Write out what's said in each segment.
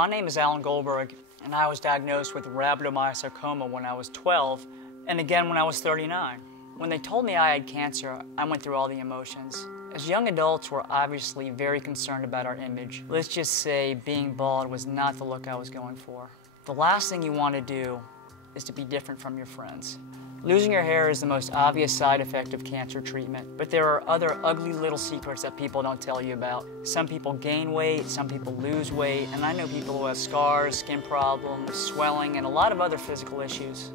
My name is Alan Goldberg, and I was diagnosed with rhabdomyosarcoma when I was 12, and again when I was 39. When they told me I had cancer, I went through all the emotions. As young adults, we're obviously very concerned about our image. Let's just say being bald was not the look I was going for. The last thing you want to do is to be different from your friends. Losing your hair is the most obvious side effect of cancer treatment, but there are other ugly little secrets that people don't tell you about. Some people gain weight, some people lose weight, and I know people who have scars, skin problems, swelling, and a lot of other physical issues.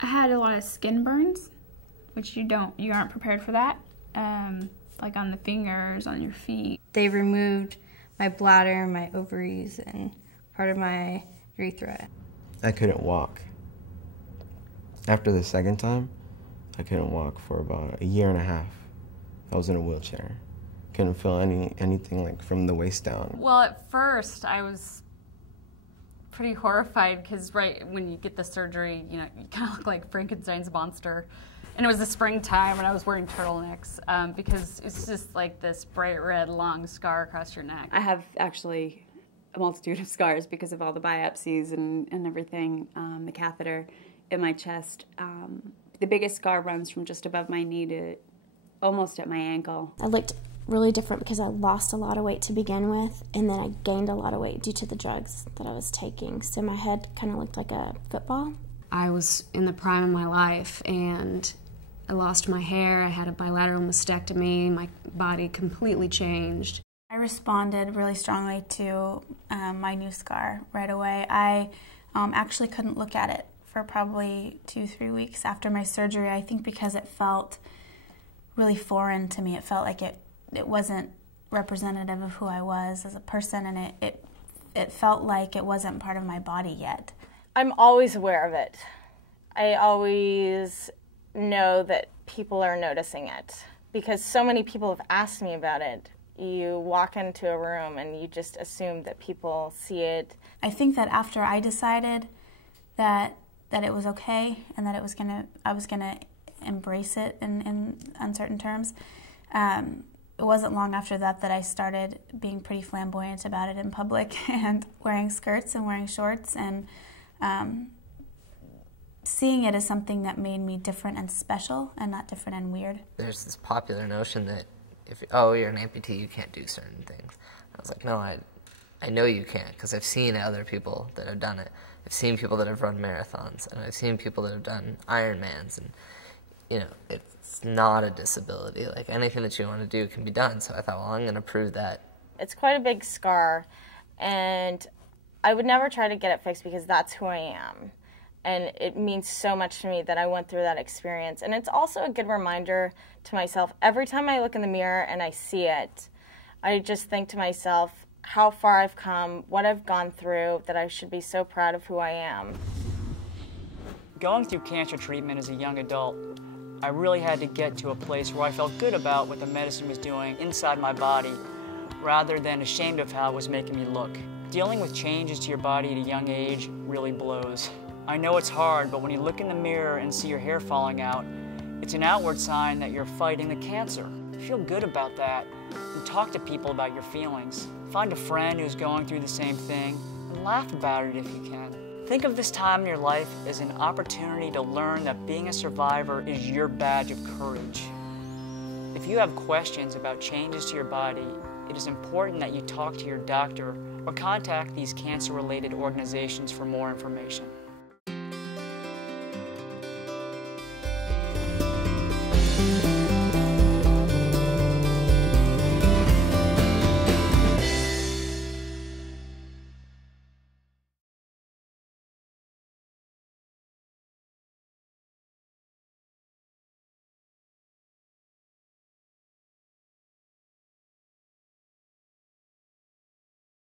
I had a lot of skin burns, which you aren't prepared for that, like on the fingers, on your feet. They removed my bladder, my ovaries, and part of my urethra. I couldn't walk. After the second time, I couldn't walk for about a year and a half. I was in a wheelchair. Couldn't feel anything like from the waist down. Well, at first I was pretty horrified because right when you get the surgery, you kind of look like Frankenstein's monster. And it was the springtime and I was wearing turtlenecks because it's just like this bright red long scar across your neck. I have actually a multitude of scars because of all the biopsies and everything, the catheter in my chest. The biggest scar runs from just above my knee to almost at my ankle. I looked really different because I lost a lot of weight to begin with, and then I gained a lot of weight due to the drugs that I was taking. So my head kind of looked like a football. I was in the prime of my life, and I lost my hair. I had a bilateral mastectomy. My body completely changed. I responded really strongly to my new scar right away. I actually couldn't look at it for probably 2-3 weeks after my surgery, I think because it felt really foreign to me. It felt like it wasn't representative of who I was as a person, and it felt like it wasn't part of my body yet. I'm always aware of it. I always know that people are noticing it because so many people have asked me about it. You walk into a room and you just assume that people see it. I think that after I decided that it was okay and that I was gonna embrace it in uncertain terms, it wasn't long after that I started being pretty flamboyant about it in public and wearing skirts and wearing shorts and seeing it as something that made me different and special and not different and weird. There's this popular notion that you're an amputee, you can't do certain things. I was like, no, I know you can't because I've seen other people that have done it. I've seen people that have run marathons, and I've seen people that have done Ironmans, and it's not a disability. Like anything that you want to do can be done. So I thought, well, I'm going to prove that. It's quite a big scar, and I would never try to get it fixed because that's who I am. And it means so much to me that I went through that experience. And it's also a good reminder to myself, every time I look in the mirror and I see it, I just think to myself how far I've come, what I've gone through, that I should be so proud of who I am. Going through cancer treatment as a young adult, I really had to get to a place where I felt good about what the medicine was doing inside my body, rather than ashamed of how it was making me look. Dealing with changes to your body at a young age really blows. I know it's hard, but when you look in the mirror and see your hair falling out, it's an outward sign that you're fighting the cancer. Feel good about that and talk to people about your feelings. Find a friend who's going through the same thing and laugh about it if you can. Think of this time in your life as an opportunity to learn that being a survivor is your badge of courage. If you have questions about changes to your body, it is important that you talk to your doctor or contact these cancer-related organizations for more information.